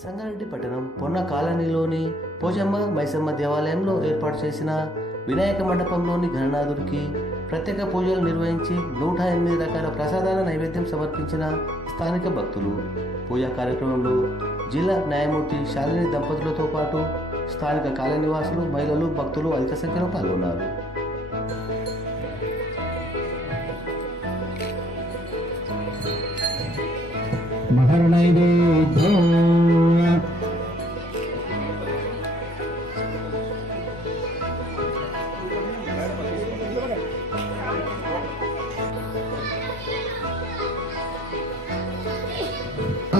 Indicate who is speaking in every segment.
Speaker 1: సంగారెడ్డి పట్టణం పొన్న కాలనీలోని పోచమ్మ మైసమ్మ దేవాలయంలో ఏర్పాటు చేసిన వినాయక మండపంలోని గణనాథుడికి ప్రత్యేక పూజలు నిర్వహించి నూట ఎనిమిది రకాల ప్రసాదాల నైవేద్యం సమర్పించిన స్థానిక భక్తులు. పూజా కార్యక్రమంలో జిల్లా న్యాయమూర్తి శాలిని దంపతులతో పాటు స్థానిక కాలనీవాసులు మహిళలు భక్తులు అధిక సంఖ్యలో పాల్గొన్నారు.
Speaker 2: మహర్నైవేద్యం.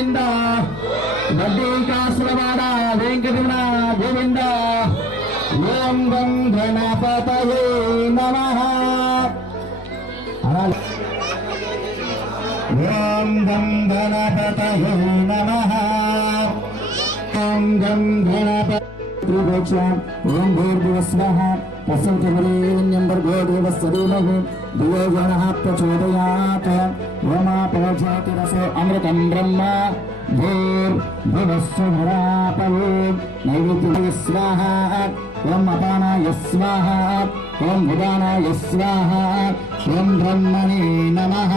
Speaker 2: గోవింద. వడ్డీకాసులవాడ వెంకటరమణ గోవింద. ఓం గం గణపతయే నమః. అనాలి ఓం గం గణపతయే నమః ఓం గం గణప త్రిభోక్షాం ఓం భూర్భువస్వః यस्यन्ति मुनीन्यम्बर्गो देवस्य धीमहि धियो यो नः प्रचोदयात् रोमापजातिरसो अमृतं ब्रह्म भूर्भुवस्वरापयो नैवेद्य स्वाहा ॐ अपानाय स्वाहा ॐ भुवानाय स्वाहा ॐ ब्रह्मणे नमः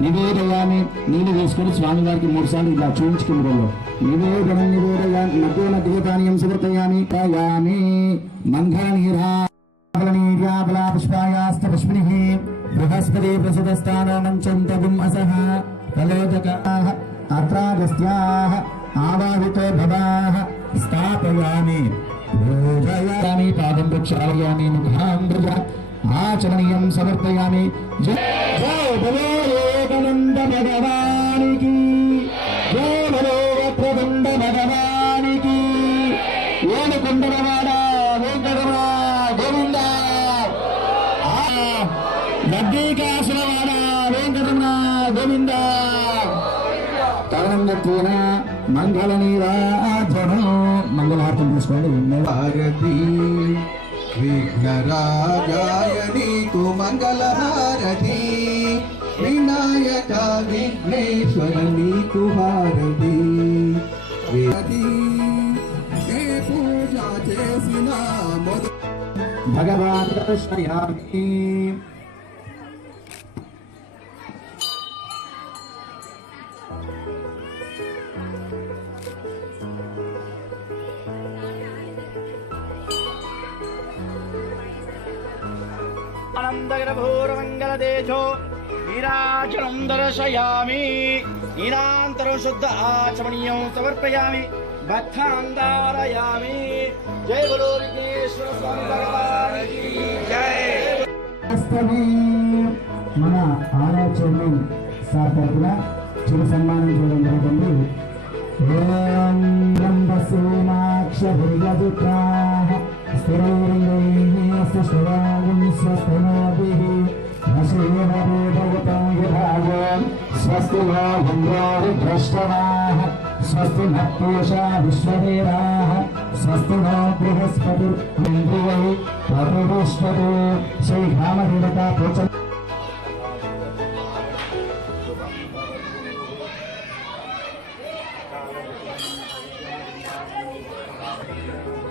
Speaker 2: నివేదయామి నీళ్ళు తీసుకొని స్వామివారికి మూడు సార్లు ఇలా చూపించుకుని నివేదన నివేదయా మధ్యన దేవతానియం సమర్పయామి తయామి మంగళనీరాబలా బృహస్పతి ప్రసుతస్థాన మంచంతగుం అసహ ఫలోదకాః అత్రాగస్త్యాః ఆవాహితో భవాః స్థాపయామి. భోజయామి పాదం ప్రక్షాళయామి ముఖాం ఆచరణీయం సమర్పయామి జయ భగవానికి జయ భగవానికి ఏనుకొండలవాడ వెంకటరమణ గోవింద గడ్డీకాసులవాడ వెంకటరమణ గోవింద తరుణత్వేన మంగళ తీసుకోండి.
Speaker 3: భారతీ विघ्नराजायणी तु मङ्गलहारथि विनायका विघ्नेश्वरणी तु हारति भगवान् दर्शयामि పూజ చేసిన మొద
Speaker 2: భగవాన్ దర్శయామి
Speaker 4: ఆనందగరభూరమంగళదేశో నీరాచలం దర్శయామి నీరాంతరం శుద్ధ ఆచమనీయం సమర్పయామి భక్తాందారయామి జై బలో విఘ్నేశ్వర స్వామి భగవానికి జై
Speaker 2: వాస్తవే మన ఆలయ చైర్మన్ సార్ తరఫున చిరు సన్మానం చేయడం జరుగుతుంది ఓం బ్రహ్మసేనాక్షభిర్యజుత్రాః స్థిరైర్యైః స్వరాగం स्वस्ति वायुर्भ्रष्टवाः स्वस्ति
Speaker 4: न पुरुषा स्वस्ति नो बृहस्पतिर्न्द्रियै Thank you.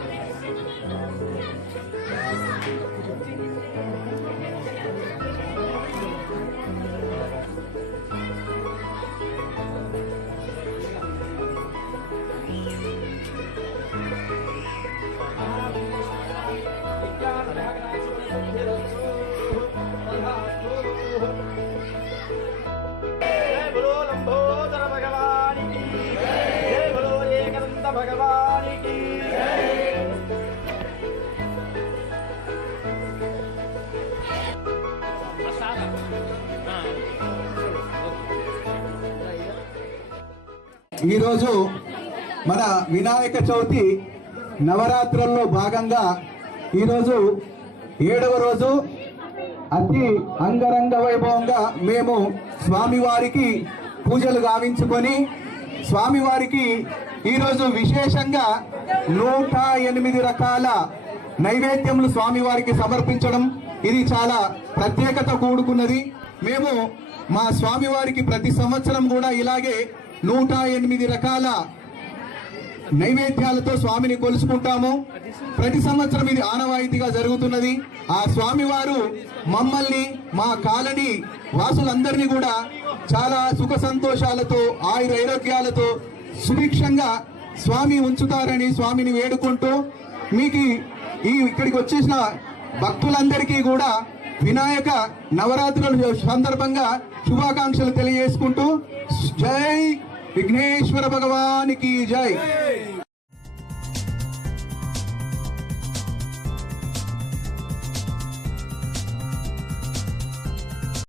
Speaker 4: భగవానికి
Speaker 3: ఈరోజు మన వినాయక చవితి నవరాత్రుల్లో భాగంగా ఈరోజు ఏడవ రోజు అతి అంగరంగ వైభవంగా మేము స్వామివారికి పూజలు గావించుకొని స్వామివారికి ఈరోజు విశేషంగా నూట ఎనిమిది రకాల నైవేద్యములు స్వామివారికి సమర్పించడం ఇది చాలా ప్రత్యేకత కూడుకున్నది. మేము మా స్వామివారికి ప్రతి సంవత్సరం కూడా ఇలాగే నూట ఎనిమిది రకాల నైవేద్యాలతో స్వామిని కొలుసుకుంటాము. ప్రతి సంవత్సరం ఇది ఆనవాయితీగా జరుగుతున్నది. ఆ స్వామివారు మమ్మల్ని మా కాలనీ వాసులందరినీ కూడా చాలా సుఖ సంతోషాలతో ఆయుర ఐరోగ్యాలతో సుభిక్షంగా స్వామి ఉంచుతారని స్వామిని వేడుకుంటూ మీకు ఈ ఇక్కడికి వచ్చేసిన భక్తులందరికీ కూడా వినాయక నవరాత్రుల సందర్భంగా శుభాకాంక్షలు తెలియజేసుకుంటూ జై విఘ్నేశ్వర భగవానికి జై